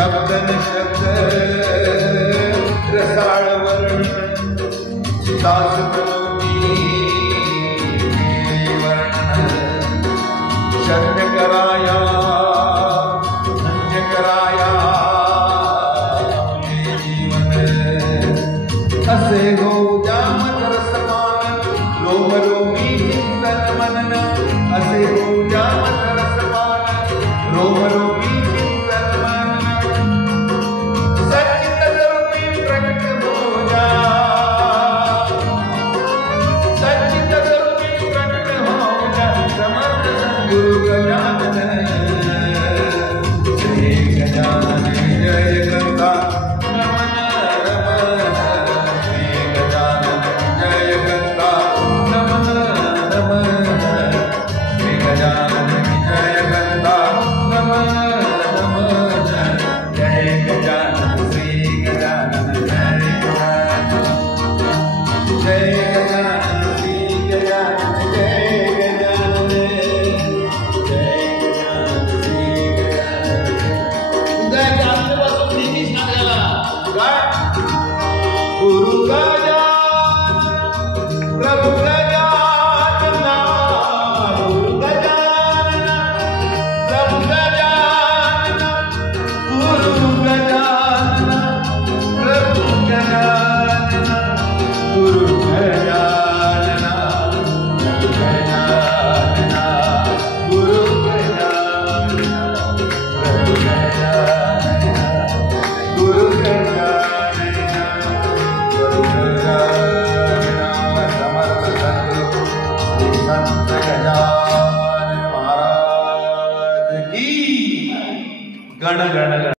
शब्द निशब्द रसाळ वर्ण दास बनोती वर्ण शब्द कराया धन्य कराया जीवन असे हो जामतर समान रोम रोमी चिंतन मनन असे हो जामतर समान रोम रोमी गुरु गजानन श्री गजानन जय गंगा नमन नमन श्री गजानन जय गंगा नमन नमन श्री गजानन जय गंगा नमन नमन जय गजानन श्री गजानन जय गजानन जय गजानन श्री गजानन जय गुरु गजानन प्रभु गजानन गुरु गजानन प्रभु गजानन गुरु गजानन प्रभु गजानन गुरु गजानन प्रभु गजानन गुरु गजानन प्रभु गजानन गुरु गजानन संत गजानन महाराज की गण गण